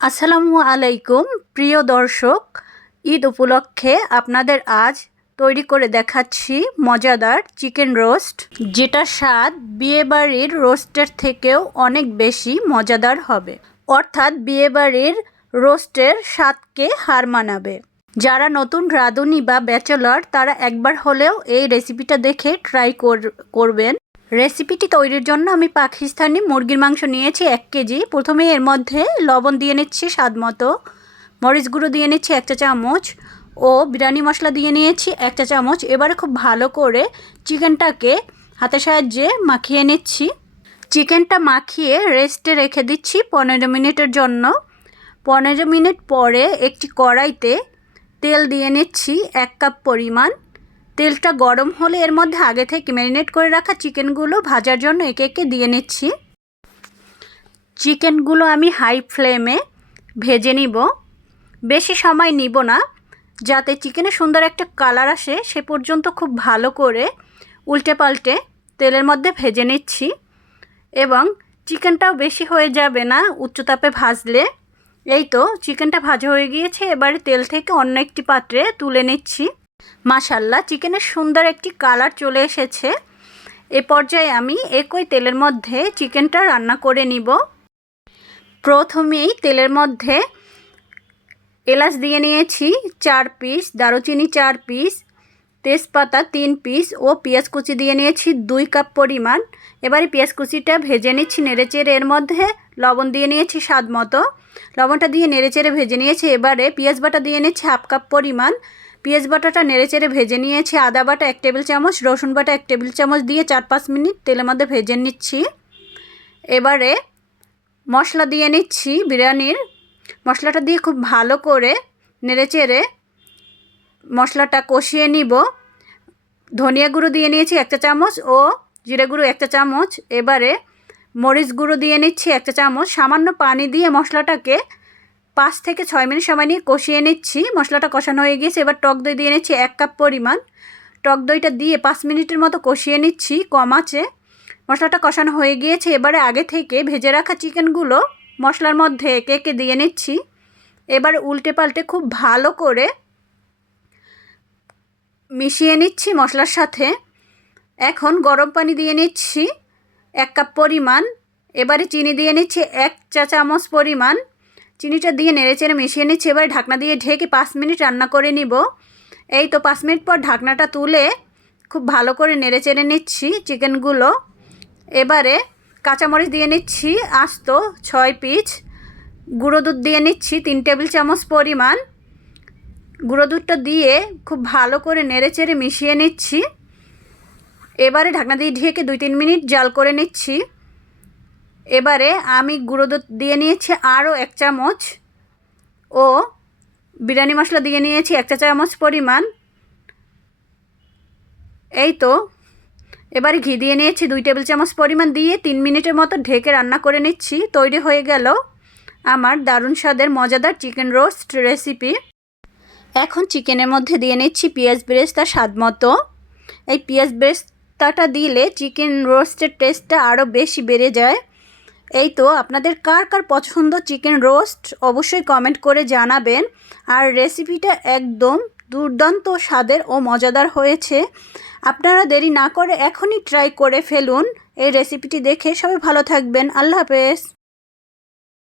আসসালামু আলাইকুম প্রিয় দর্শক, ঈদ উপলক্ষে আপনাদের আজ তৈরি করে দেখাচ্ছি মজাদার চিকেন রোস্ট, যেটা স্বাদ বিয়েবাড়ির রোস্টের থেকেও অনেক বেশি মজাদার হবে। অর্থাৎ বিয়েবাড়ির রোস্টের স্বাদকে হার মানাবে। যারা নতুন রাঁধুনি বা ব্যাচেলর তারা একবার হলেও এই রেসিপিটা দেখে ট্রাই করবেন। রেসিপিটি তৈরির জন্য আমি পাকিস্তানি মুরগির মাংস নিয়েছি 1 কেজি। প্রথমে এর মধ্যে লবণ দিয়ে নিচ্ছি স্বাদ মতো, মরিচ গুঁড়ো দিয়ে নিচ্ছি 1 চা চামচ ও বিরিয়ানি মশলা দিয়ে নিয়েছি 1 চা চামচ। এবারে খুব ভালো করে চিকেনটাকে হাতের সাহায্যে মাখিয়ে নিচ্ছি। চিকেনটা মাখিয়ে রেস্টে রেখে দিচ্ছি 15 মিনিটের জন্য। 15 মিনিট পরে একটি কড়াইতে তেল দিয়ে নিচ্ছি 1 কাপ পরিমাণ। তেলটা গরম হলে এর মধ্যে আগে থেকে ম্যারিনেট করে রাখা চিকেনগুলো ভাজার জন্য একে একে দিয়ে নিচ্ছি। চিকেনগুলো আমি হাই ফ্লেমে ভেজে নিব, বেশি সময় নিব না, যাতে চিকেনে সুন্দর একটা কালার আসে সে পর্যন্ত খুব ভালো করে উল্টে পাল্টে তেলের মধ্যে ভেজে নিচ্ছি। এবং চিকেনটাও বেশি হয়ে যাবে না উচ্চ তাপে ভাজলে। এই তো চিকেনটা ভাজা হয়ে গিয়েছে, এবারে তেল থেকে অন্য একটি পাত্রে তুলে নিচ্ছি। মাশাআল্লাহ, চিকেনের সুন্দর একটি কালার চলে এসেছে। এ পর্যায়ে আমি একই তেলের মধ্যে চিকেনটা রান্না করে নিব। প্রথমেই তেলের মধ্যে এলাচ দিয়ে নিয়েছি 4 পিস, দারুচিনি 4 পিস, তেজপাতা 3 পিস ও পেঁয়াজ কুচি দিয়ে নিয়েছি 2 কাপ পরিমাণ। এবারে পেঁয়াজ কুচিটা ভেজে নিচ্ছি নেড়েচেড়ে। এর মধ্যে লবণ দিয়ে নিয়েছি স্বাদ মতো, লবণটা দিয়ে নেড়েচেড়ে ভেজে নিয়েছি। এবারে পেঁয়াজ বাটা দিয়ে নিচ্ছি 1/2 কাপ পরিমাণ। পেঁয়াজ বাটাটা নেড়েচেড়ে ভেজে নিয়েছি। আদা বাটা 1 টেবিল চামচ, রসুন বাটা 1 টেবিল চামচ দিয়ে 4-5 মিনিট তেলের মধ্যে ভেজে নিচ্ছি। এবারে মশলা দিয়ে নিচ্ছি, বিরিয়ানির মশলাটা দিয়ে খুব ভালো করে নেড়েচেড়ে মশলাটা কষিয়ে নিব। ধনিয়া গুঁড়ো দিয়ে নিয়েছি 1 চা চামচ ও জিরে গুঁড়ো 1 চা চামচ। এবারে মরিচ গুঁড়ো দিয়ে নিচ্ছি 1 চা চামচ। সামান্য পানি দিয়ে মশলাটাকে 5 থেকে 6 মিনিট সময় নিয়ে কষিয়ে নিচ্ছি। মশলাটা কষানো হয়ে গিয়েছে। এবার টক দই দিয়ে নিচ্ছি 1 কাপ পরিমাণ। টক দইটা দিয়ে 5 মিনিটের মতো কষিয়ে নিচ্ছি কম আঁচে। মশলাটা কষানো হয়ে গিয়েছে। এবারে আগে থেকে ভেজে রাখা চিকেনগুলো মশলার মধ্যে একে একে দিয়ে নিচ্ছি। এবার উল্টে পাল্টে খুব ভালো করে মিশিয়ে নিচ্ছি মশলার সাথে। এখন গরম পানি দিয়ে নিচ্ছি 1 কাপ পরিমাণ। এবারে চিনি দিয়ে নিচ্ছি 1 চা চামচ পরিমাণ। চিনিটা দিয়ে নেড়েচেড়ে মিশিয়ে নিচ্ছি। এবারে ঢাকনা দিয়ে ঢেকে 5 মিনিট রান্না করে নিব। এই তো 5 মিনিট পর ঢাকনাটা তুলে খুব ভালো করে নেড়েচেড়ে নিচ্ছি চিকেনগুলো। এবারে কাঁচামরিচ দিয়ে নিচ্ছি আস্ত 6 পিস। গুঁড়ো দুধ দিয়ে নিচ্ছি 3 টেবিল চামচ পরিমাণ। গুঁড়ো দুধটা দিয়ে খুব ভালো করে নেড়েচেড়ে মিশিয়ে নিচ্ছি। এবারে ঢাকনা দিয়ে ঢেকে 2-3 মিনিট জাল করে নিচ্ছি। এবারে আমি গুঁড়ো দুধ দিয়ে নিয়েছি আরও 1 চামচ ও বিরিয়ানি মশলা দিয়ে নিয়েছি 1 চা চামচ পরিমাণ। এই তো এবারে ঘি দিয়ে নিয়েছি 2 টেবিল চামচ পরিমাণ দিয়ে 3 মিনিটের মতো ঢেকে রান্না করে নিচ্ছি। তৈরি হয়ে গেল আমার দারুণ স্বাদের মজাদার চিকেন রোস্ট রেসিপি। এখন চিকেনের মধ্যে দিয়ে নিচ্ছি পেঁয়াজ বেরেস্তা স্বাদ মতো। এই পেঁয়াজ বেরেস্তাটা দিলে চিকেন রোস্টের টেস্টটা আরও বেশি বেড়ে যায়। এই তো আপনাদের কার কার পছন্দ চিকেন রোস্ট অবশ্যই কমেন্ট করে জানাবেন। আর রেসিপিটা একদম দুর্দান্ত স্বাদের ও মজাদার হয়েছে। আপনারা দেরি না করে এখনই ট্রাই করে ফেলুন এই রেসিপিটি দেখে। সবাই ভালো থাকবেন। আল্লাহ হাফেজ।